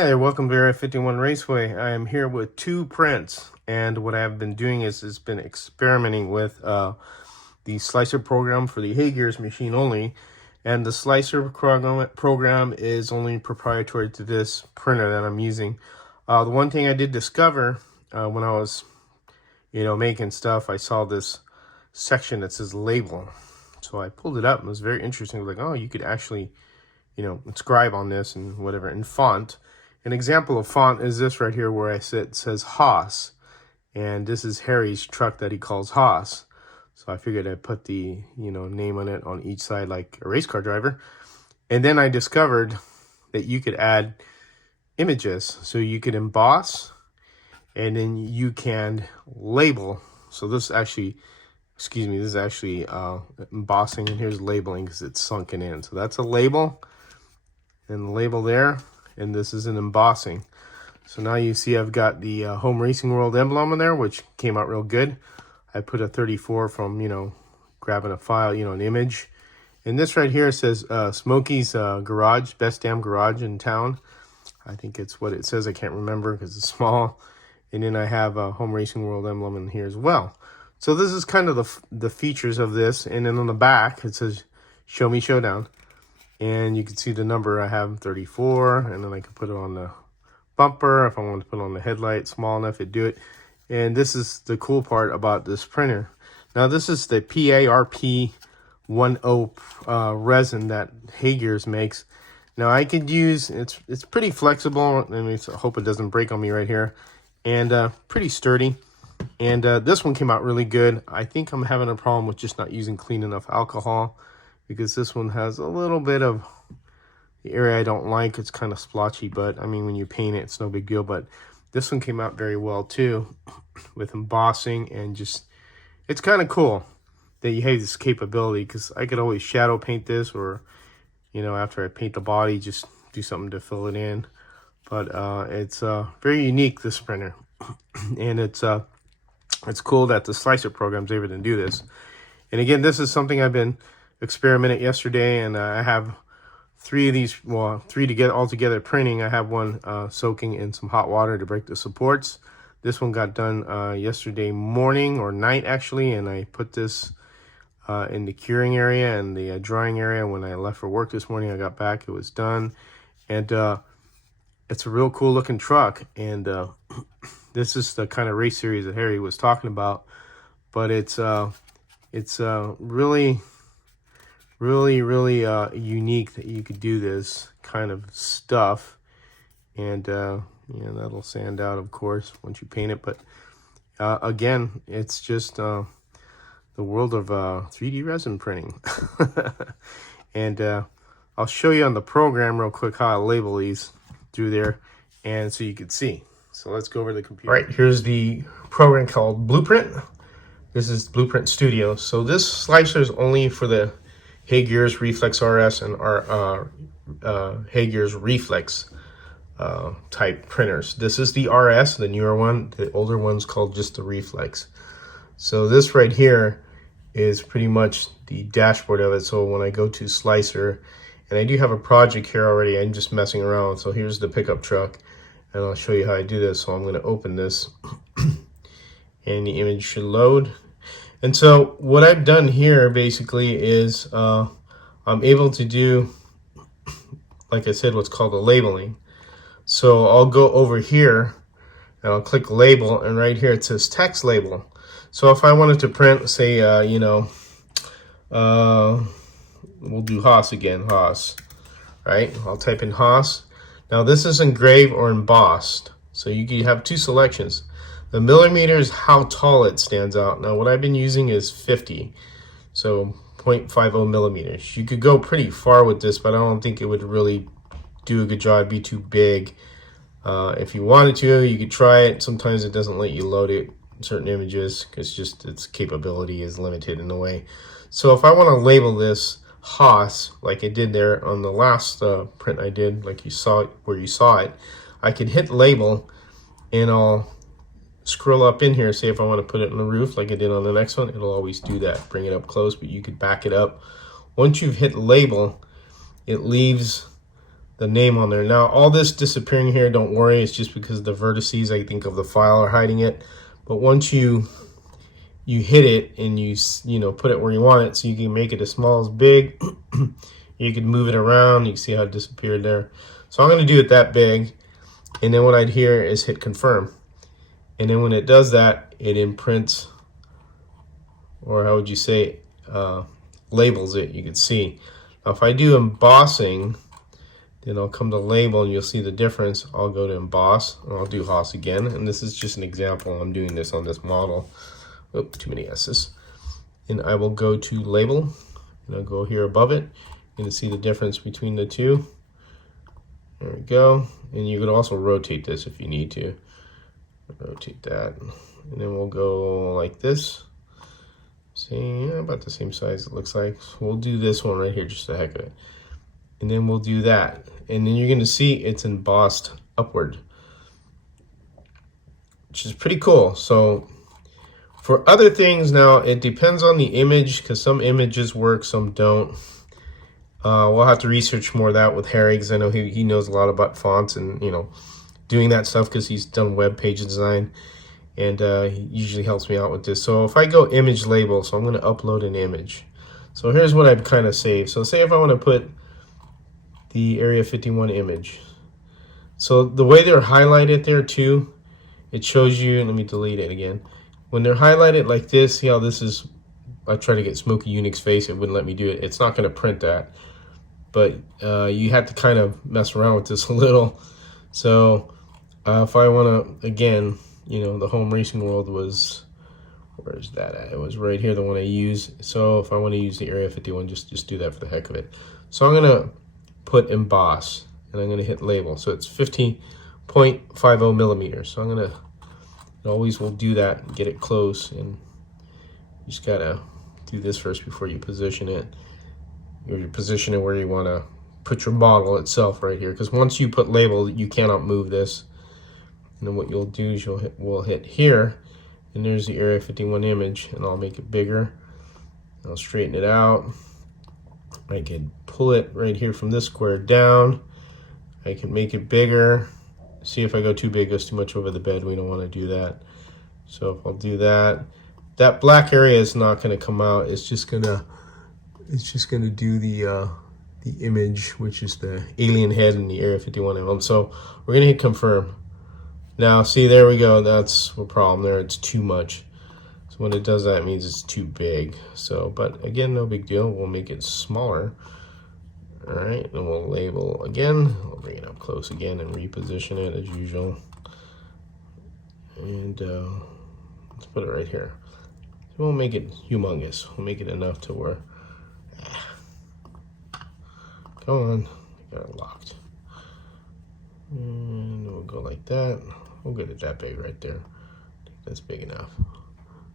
Hey there, welcome to Area 51 Raceway. I am here with two prints, and what I have been doing is been experimenting with the slicer program for the Heygears machine only, and the slicer program is only proprietary to this printer that I'm using. The one thing I did discover when I was, making stuff, I saw this section that says label. So I pulled it up and it was very interesting. It was like, oh, you could actually, inscribe on this and whatever in font. An example of font is this right here where it says Haas. And this is Harry's truck that he calls Haas. So I figured I'd put the, name on it on each side like a race car driver. And then I discovered that you could add images. So you could emboss and then you can label. So this actually, this is actually embossing, and here's labeling because it's sunken in. So that's a label and the label there. And this is an embossing. So now you see I've got the Home Racing World emblem in there, which came out real good. I put a 34 from, grabbing a file, an image. And this right here says Smokey's Garage, best damn garage in town. I think it's what it says. I can't remember because it's small. And then I have a Home Racing World emblem in here as well. So this is kind of the features of this. And then on the back, it says Show Me Showdown. And you can see the number I have, 34, and then I can put it on the bumper. If I want to put it on the headlight, small enough, it'd do it. And this is the cool part about this printer. Now this is the PARP 10 resin that Heygears makes. Now I could use, it's pretty flexible. I hope it doesn't break on me right here. And pretty sturdy. And this one came out really good. I think I'm having a problem with just not using clean enough alcohol, because this one has a little bit of the area I don't like. It's kind of splotchy, but I mean, when you paint it, it's no big deal. But this one came out very well too, with embossing, and just, it's kind of cool that you have this capability, because I could always shadow paint this, or, after I paint the body, just do something to fill it in. But it's very unique, this printer. And it's cool that the slicer program's able to do this. And again, this is something I've been experimented yesterday, and I have three of these, three together altogether printing. I have one soaking in some hot water to break the supports. This one got done yesterday morning or night actually, and I put this in the curing area and the drying area. When I left for work this morning, I got back, it was done. And it's a real cool looking truck, and this is the kind of race series that Harry was talking about. But it's really unique that you could do this kind of stuff. And that'll sand out, of course, once you paint it. But again, it's just the world of 3D resin printing. And I'll show you on the program real quick how I label these through there, and so you can see. So let's go over to the computer. All right, here's the program called Blueprint. This is Blueprint Studio. So this slicer is only for the Heygears Reflex RS and our Heygears Reflex type printers. This is the RS, the newer one. The older one's called just the Reflex. So this right here is pretty much the dashboard of it. So when I go to slicer, and I do have a project here already, I'm just messing around. So here's the pickup truck, and I'll show you how I do this. So I'm going to open this, and the image should load. And so what I've done here basically is I'm able to do, like I said, what's called a labeling. So I'll go over here and I'll click label, and right here it says text label. So if I wanted to print, say, we'll do Haas again, Haas, right? I'll type in Haas. Now this is engraved or embossed. So you can have two selections. The millimeters, how tall it stands out. Now what I've been using is 50, so 0.50 millimeters. You could go pretty far with this, but I don't think it would really do a good job, be too big. If you wanted to, you could try it. Sometimes it doesn't let you load it, certain images, because just its capability is limited in a way. So if I want to label this Haas, like I did there on the last print I did, like you saw it, where you saw it, I could hit label, and I'll scroll up in here. Say if I want to put it on the roof like I did on the next one, it'll always do that, bring it up close, but you could back it up. Once you've hit label, it leaves the name on there. Now all this disappearing here, don't worry, it's just because the vertices, I think, of the file are hiding it. But once you hit it and you know, put it where you want it, so you can make it as small as big. You can move it around. You can see how it disappeared there. So I'm going to do it that big, and then what I'd hear is hit confirm, and then when it does that, it imprints, or how would you say, labels it. You can see. Now if I do embossing, then I'll come to label and you'll see the difference. I'll go to emboss and I'll do Haas again, and this is just an example. I'm doing this on this model. Oops, too many S's. And I will go to label and I'll go here above it. You can see the difference between the two. There we go. And you could also rotate this if you need to. Rotate that. And then we'll go like this. See, yeah, about the same size it looks like. So we'll do this one right here just the heck of it. And then we'll do that. And then you're going to see it's embossed upward, which is pretty cool. So for other things now, it depends on the image, because some images work, some don't. We'll have to research more of that with Harry, because I know he knows a lot about fonts and, you know, doing that stuff, because he's done web page design, and he usually helps me out with this. So if I go image label, so I'm going to upload an image. So here's what I've kind of saved. So say if I want to put the Area 51 image. So the way they're highlighted there too, it shows you, let me delete it again. When they're highlighted like this, see how this is, I try to get Smoky Unix face, it wouldn't let me do it. It's not going to print that. But you have to kind of mess around with this a little. So if I want to, again, you know, the home racing world was, where's that at? It was right here, the one I use. So if I want to use the Area 51, just do that for the heck of it. So I'm going to put emboss, and I'm going to hit label. So it's 15.50 millimeters. So I'm going to, it always will do that and get it close, and you just got to do this first before you position it. You position it where you want to put your model itself right here, because once you put label, you cannot move this. And then what you'll do is we'll hit here, and there's the Area 51 image, and I'll make it bigger. I'll straighten it out. I can pull it right here from this square down. I can make it bigger. See, if I go too big, it goes too much over the bed. We don't want to do that. So if I'll do that, that black area is not going to come out. It's just gonna do the image, which is the alien head and the Area 51 emblem. So we're gonna hit confirm. Now see, there we go. That's a problem there. It's too much. So when it does that, it means it's too big. So, but again, no big deal. We'll make it smaller. All right, and we'll label again. We'll bring it up close again and reposition it as usual. And let's put it right here. So we'll make it humongous. We'll make it enough to where, come on, I got it locked. And we'll go like that. We'll get it that big right there. I think that's big enough.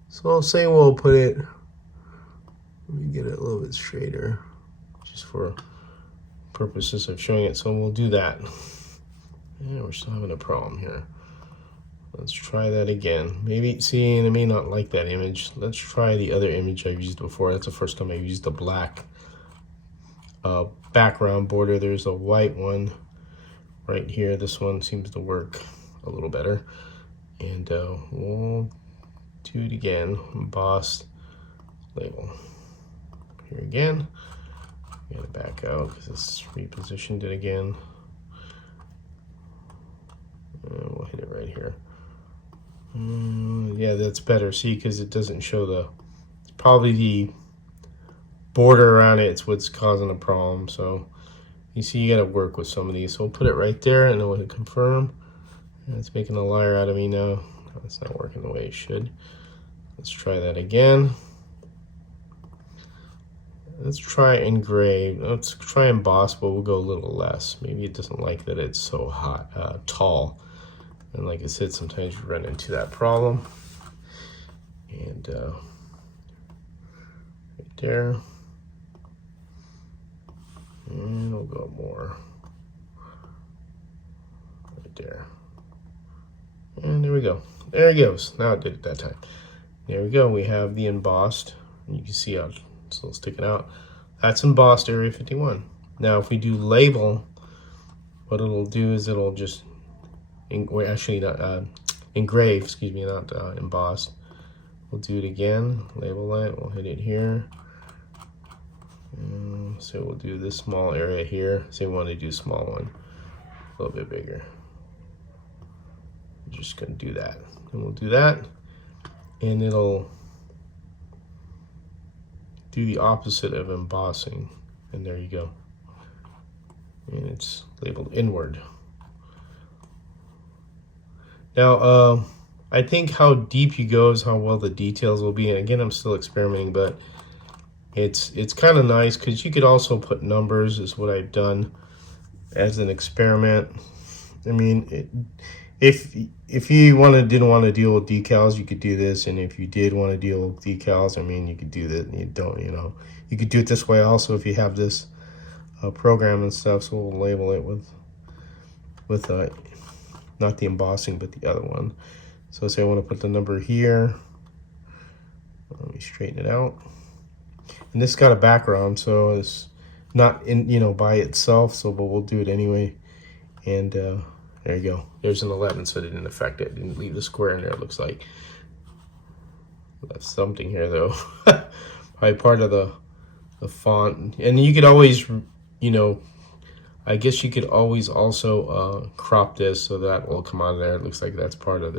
So I'll say we'll put it, let me get it a little bit straighter, just for purposes of showing it. So we'll do that. Yeah, we're still having a problem here. Let's try that again. Maybe, see, they may not like that image. Let's try the other image I've used before. That's the first time I've used the black background border. There's a white one right here. This one seems to work a little better. And we'll do it again. Embossed label. Here again. Gotta back out because it's repositioned it again. And we'll hit it right here. Yeah, that's better. See, because it doesn't show the, it's probably the border around it. It's what's causing the problem. So you see, you got to work with some of these. So we'll put it right there, and then we'll hit confirm. And it's making a liar out of me now. It's not working the way it should. Let's try that again. Let's try engrave. Let's try emboss, but we'll go a little less. Maybe it doesn't like that it's so hot, tall. And like I said, sometimes you run into that problem. And right there. And we'll go more. Right there. And there we go. There it goes. Now it did it that time. There we go. We have the embossed. You can see how it's still sticking out. That's embossed Area 51. Now if we do label, what it'll do is it'll just engrave, excuse me, not emboss. We'll do it again, label it, we'll hit it here. So we'll do this small area here. Say we want to do a small one, a little bit bigger. I'm just going to do that. And we'll do that, and it'll do the opposite of embossing. And there you go. And it's labeled inward. Now, I think how deep you go is how well the details will be. And again, I'm still experimenting, but it's kind of nice because you could also put numbers, is what I've done as an experiment. I mean, if you didn't want to deal with decals, you could do this, and if you did want to deal with decals, I mean, you could do that. You don't, you could do it this way also if you have this program and stuff. So we'll label it with not the embossing, but the other one. So say I want to put the number here. Let me straighten it out. And this got a background, so it's not in by itself. So, but we'll do it anyway. And there you go. There's an 11, so it didn't affect it. Didn't leave the square in there. It looks like that's something here, though. Probably part of the font. And you could always, I guess you could always also crop this so that will come out of there. It looks like that's part of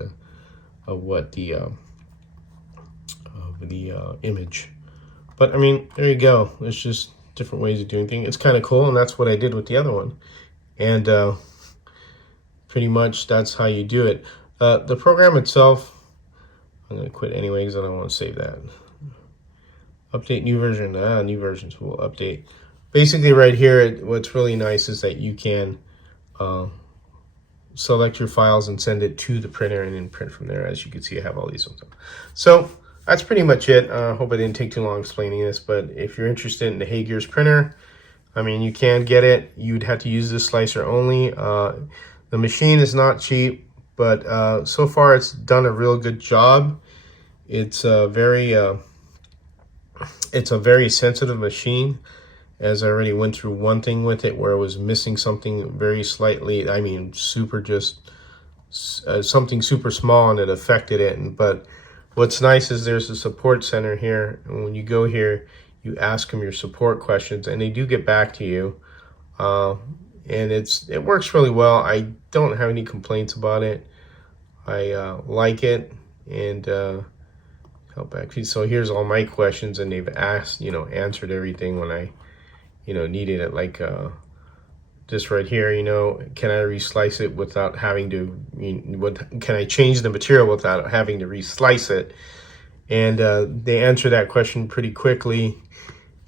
the image. But I mean, there you go. It's just different ways of doing things. It's kind of cool, and that's what I did with the other one. And pretty much that's how you do it. The program itself, I'm going to quit anyway because I don't want to save that. Update new version. New versions will update. Basically right here, what's really nice is that you can select your files and send it to the printer and then print from there. As you can see, I have all these ones. So that's pretty much it. I hope I didn't take too long explaining this, but if you're interested in the Heygears printer, I mean, you can get it. You'd have to use this slicer only. The machine is not cheap, but so far it's done a real good job. It's a very sensitive machine, as I already went through one thing with it where it was missing something very slightly. I mean, something super small, and it affected it. But what's nice is there's a support center here, and when you go here, you ask them your support questions, and they do get back to you. And it works really well. I don't have any complaints about it. I like it, and help back. So here's all my questions, and they've asked, answered everything when I, needed it. Like this right here, can I reslice it without having to? Can I change the material without having to reslice it? And they answered that question pretty quickly.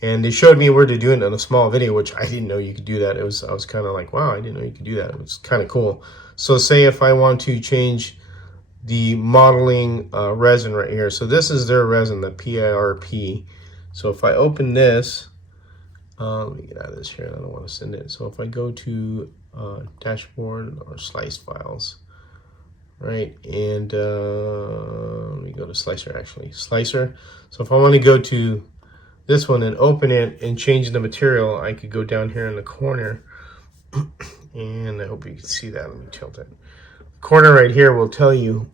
And they showed me where to do it in a small video, which I didn't know you could do that. I was kind of like, wow, I didn't know you could do that. It was kind of cool. So say if I want to change the modeling resin right here. So this is their resin, the PIRP. So if I open this, let me get out of this here. I don't want to send it. So if I go to dashboard or slice files, right? And let me go to slicer, actually. Slicer. So if I want to go to this one and open it and change the material, I could go down here in the corner, and I hope you can see that. Let me tilt it. The corner right here will tell you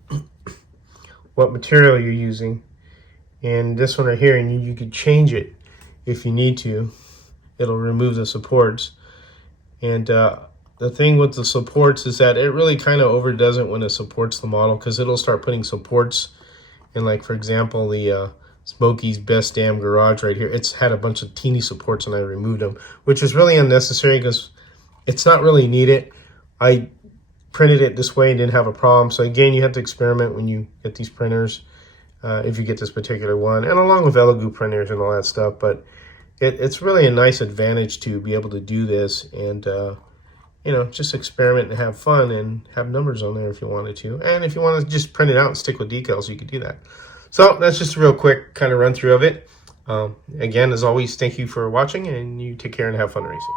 what material you're using, and this one right here, and you could change it if you need to. It'll remove the supports, and the thing with the supports is that it really kind of overdoes it when it supports the model, because it'll start putting supports in, like for example the Smokey's Best Damn Garage right here. It's had a bunch of teeny supports and I removed them, which is really unnecessary because it's not really needed. I printed it this way and didn't have a problem. So again, you have to experiment when you get these printers, if you get this particular one, and along with Elegoo printers and all that stuff. But it's really a nice advantage to be able to do this and just experiment and have fun and have numbers on there if you wanted to. And if you want to just print it out and stick with decals, you could do that. So that's just a real quick kind of run through of it. Again, as always, thank you for watching, and you take care and have fun racing.